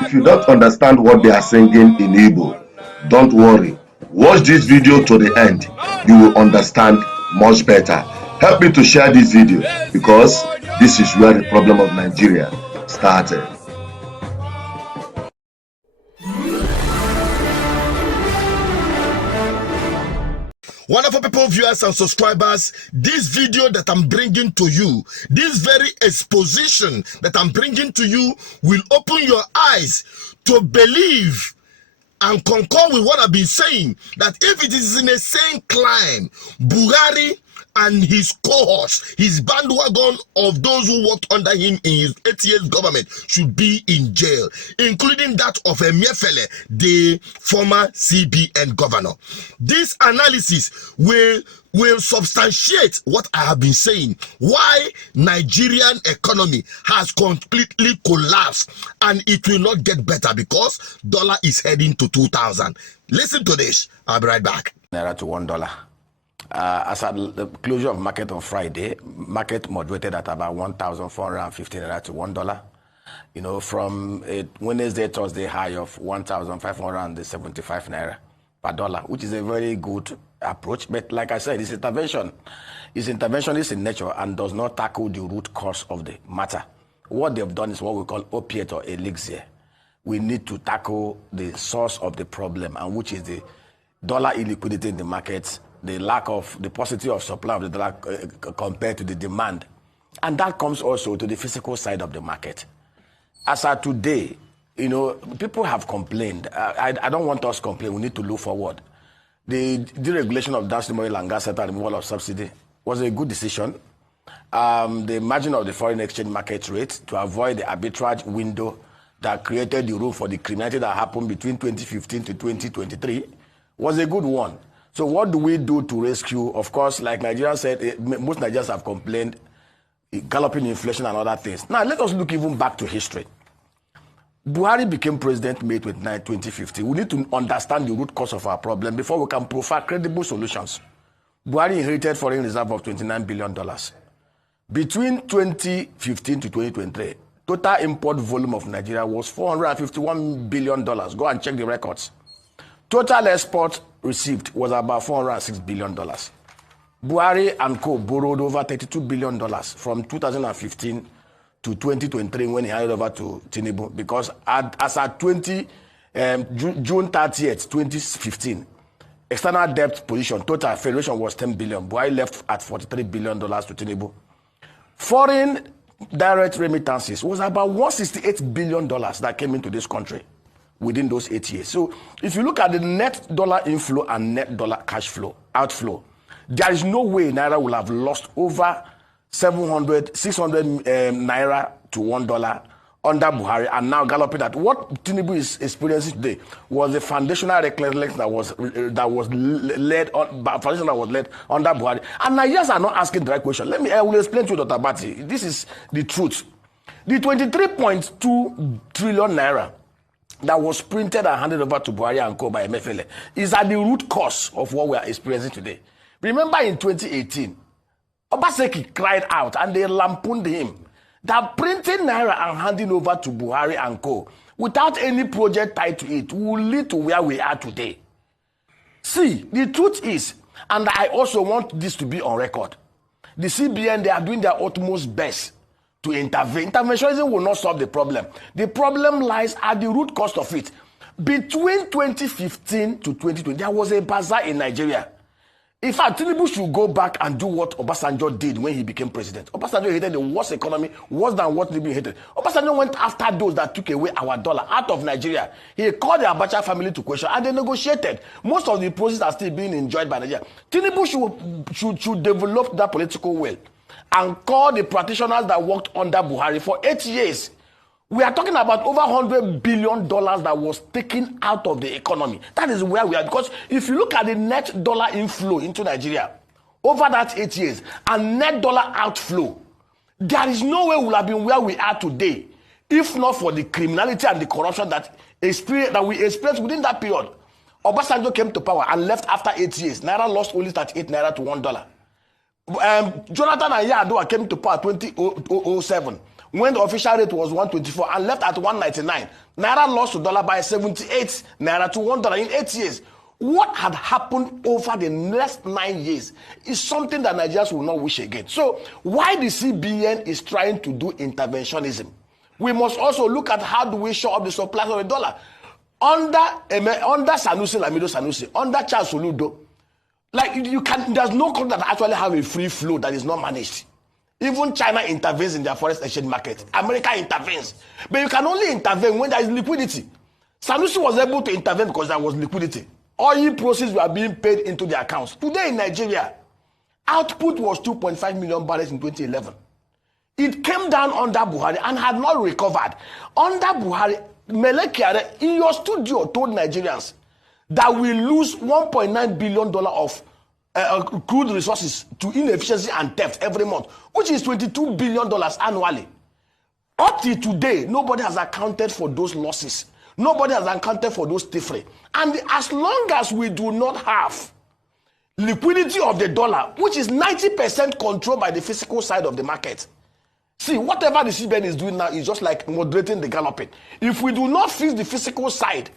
If you don't understand what they are singing in Igbo, don't worry. Watch this video to the end. You will understand much better. Help me to share this video because this is where the problem of Nigeria started. Wonderful people, viewers and subscribers, this video that I'm bringing to you, this very exposition that I'm bringing to you will open your eyes to believe and concur with what I've been saying, that if it is in a same climb, Buhari and his cohorts, his bandwagon of those who worked under him in his 8 years government should be in jail, including that of Emefiele, the former CBN governor. This analysis will substantiate what I have been saying, why Nigerian economy has completely collapsed and it will not get better because dollar is heading to 2,000. Listen to this. I'll be right back. Naira to $1. As at the closure of market on Friday, market moderated at about 1,450 Naira to $1. You know, from a Wednesday, Thursday high of 1,575 Naira per dollar, which is a very good approach. But like I said, it's intervention. It's interventionist in nature and does not tackle the root cause of the matter. What they've done is what we call opiate or elixir. We need to tackle the source of the problem, and which is the dollar illiquidity in the markets, the lack of the paucity of supply of the dollar compared to the demand. And that comes also to the physical side of the market. As of today, you know, people have complained. I don't want us to complain. We need to look forward. The deregulation of downstream oil and gas sector and removal of subsidy was a good decision. The margin of the foreign exchange market rate to avoid the arbitrage window that created the room for the criminality that happened between 2015 to 2023 was a good one. So what do we do to rescue? Of course, like Nigerians said, most Nigerians have complained, galloping inflation and other things. Now, let us look even back to history. Buhari became president May 29, 2015. We need to understand the root cause of our problem before we can provide credible solutions. Buhari inherited foreign reserve of $29 billion. Between 2015 to 2023, total import volume of Nigeria was $451 billion. Go and check the records. Total export received was about $406 billion. Buhari and co borrowed over $32 billion from 2015 to 2023 when he handed over to Tinubu, because as at June 30th, 2015, external debt position, total federation was $10 billion. Buhari left at $43 billion to Tinubu. Foreign direct remittances was about $168 billion that came into this country within those 8 years. So if you look at the net dollar inflow and net dollar cash flow, outflow, there is no way Naira will have lost over 600 Naira to $1 under Buhari, and now galloping at what Tinubu is experiencing today was the foundational recklessness that was led under Buhari. And Nigerians are not asking the right question. I will explain to you, Dr. Bati. This is the truth. The 23.2 trillion Naira that was printed and handed over to Buhari and co by Emefiele is at the root cause of what we are experiencing today. Remember in 2018, Obaseki cried out and they lampooned him that printing Naira and handing over to Buhari and co without any project tied to it will lead to where we are today. See, the truth is, and I also want this to be on record, the CBN, they are doing their utmost best to intervene. Interventionism will not solve the problem. The problem lies at the root cause of it. Between 2015 to 2020, there was a bazaar in Nigeria. In fact, Tinubu should go back and do what Obasanjo did when he became president. Obasanjo hated the worst economy, worse than what Tinubu hated. Obasanjo went after those that took away our dollar out of Nigeria. He called the Abacha family to question and they negotiated. Most of the processes are still being enjoyed by Nigeria. Tinubu should develop that political will and call the practitioners that worked under Buhari for 8 years. We are talking about over $100 billion that was taken out of the economy. That is where we are. Because if you look at the net dollar inflow into Nigeria over that 8 years and net dollar outflow, there is no way we will have been where we are today if not for the criminality and the corruption that we experienced within that period. Obasanjo came to power and left after 8 years. Naira lost only 38 Naira to $1. Jonathan and Yar'Adua came to power 2007. when the official rate was 124 and left at 199. Naira lost to dollar by 78 Naira to $1 in 8 years. What had happened over the next 9 years is something that Nigerians will not wish again. So why the CBN is trying to do interventionism? We must also look at how do we show up the supply of the dollar. Under Sanusi, Lamido Sanusi, under Charles Soludo, like you can, there's no country that actually have a free flow that is not managed. Even China intervenes in their foreign exchange market. America intervenes. But you can only intervene when there is liquidity. Sanusi was able to intervene because there was liquidity. Oil proceeds were being paid into the accounts. Today in Nigeria, output was 2.5 million barrels in 2011. It came down under Buhari and had not recovered. Under Buhari, Melekiare in your studio told Nigerians that we lose $1.9 billion of crude resources to inefficiency and theft every month, which is $22 billion annually. Up till today, nobody has accounted for those losses. Nobody has accounted for those thievery. And as long as we do not have liquidity of the dollar, which is 90% controlled by the physical side of the market, see, whatever the CBN is doing now is just like moderating the galloping. If we do not fix the physical side,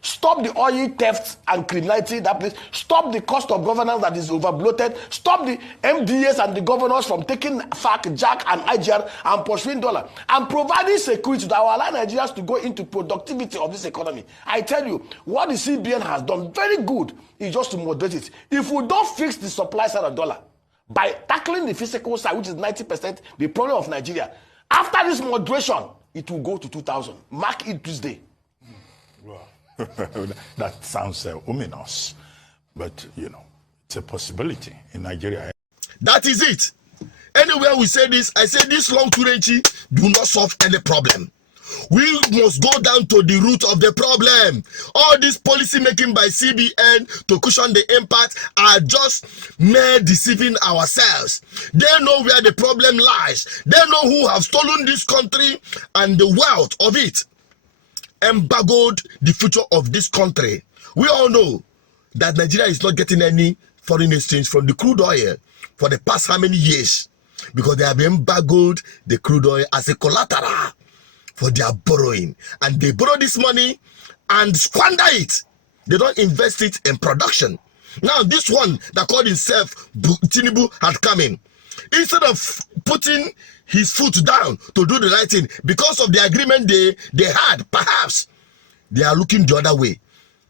stop the oil theft and criminality that place, stop the cost of governance that is overbloated, stop the MDAs and the governors from taking FAC, JAC and IGR and pursuing dollar, and providing security that will allow Nigerians to go into productivity of this economy. I tell you, what the CBN has done very good is just to moderate it. If we don't fix the supply side of dollar, by tackling the physical side, which is 90% the problem of Nigeria, after this moderation, it will go to 2,000. Mark it Tuesday. Well, that sounds ominous, but you know, it's a possibility in Nigeria. That is it. Anywhere we say this, I say this long currency do not solve any problem. We must go down to the root of the problem. All this policy making by CBN to cushion the impact are just mere deceiving ourselves. They know where the problem lies. They know who have stolen this country and the wealth of it, embargoed the future of this country. We all know that Nigeria is not getting any foreign exchange from the crude oil for the past how many years, because they have embargoed the crude oil as a collateral for their borrowing, and they borrow this money and squander it. They don't invest it in production. Now this one that called himself Tinubu had come in, instead of putting his foot down to do the right thing, because of the agreement they had, perhaps they are looking the other way.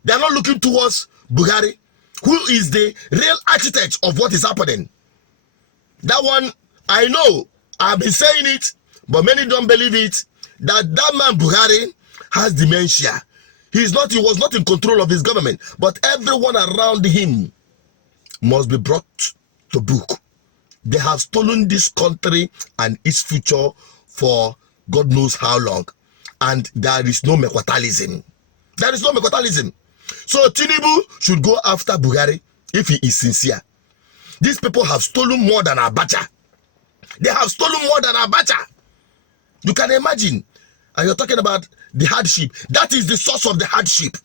They are not looking towards Buhari, who is the real architect of what is happening. That one, I know, I've been saying it, but many don't believe it, that man Buhari has dementia. He was not in control of his government, but everyone around him must be brought to book. They have stolen this country and its future for God knows how long, and there is no mekwatalism. There is no mekwatalism. So Tinubu should go after Buhari if he is sincere. These people have stolen more than Abacha. They have stolen more than Abacha. You can imagine. And you're talking about the hardship. That is the source of the hardship.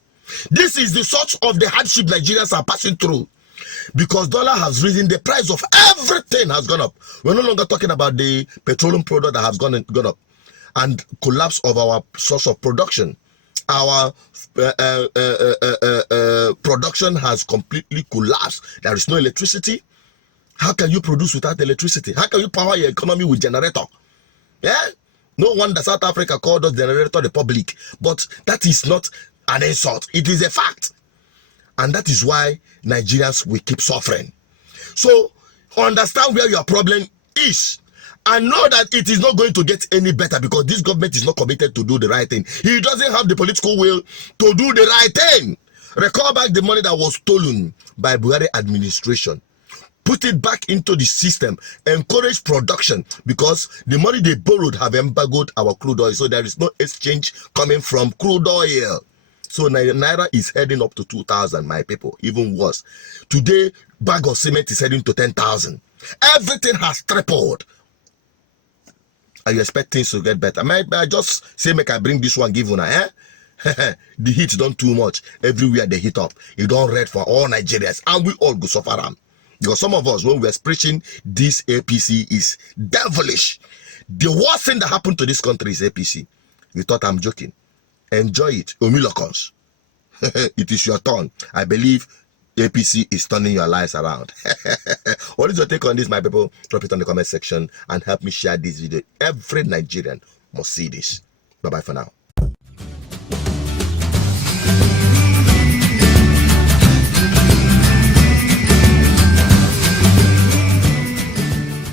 This is the source of the hardship Nigerians are passing through. Because dollar has risen, the price of everything has gone up. We're no longer talking about the petroleum product that has gone up. And collapse of our source of production. Our production has completely collapsed. There is no electricity. How can you produce without electricity? How can you power your economy with generator? Yeah? No wonder South Africa called us generator republic. But that is not an insult. It is a fact. And that is why Nigerians will keep suffering. So understand where your problem is. And know that it is not going to get any better, because this government is not committed to do the right thing. He doesn't have the political will to do the right thing. Recall back the money that was stolen by Buhari administration. Put it back into the system, encourage production, because the money they borrowed have embargoed our crude oil, so there is no exchange coming from crude oil. So Naira is heading up to 2,000, my people, even worse. Today, bag of cement is heading to 10,000. Everything has tripled. I expect things to get better. May I just say, make I bring this one, give una, eh? The heat don't too much. Everywhere they heat up. It don't red for all Nigerians, and we all go suffer. Because some of us, when we're preaching, this APC is devilish. The worst thing that happened to this country is APC. You thought I'm joking. Enjoy it. Omilokons. It is your turn. I believe APC is turning your lives around. What is your take on this, my people? Drop it on the comment section and help me share this video. Every Nigerian must see this. Bye-bye for now.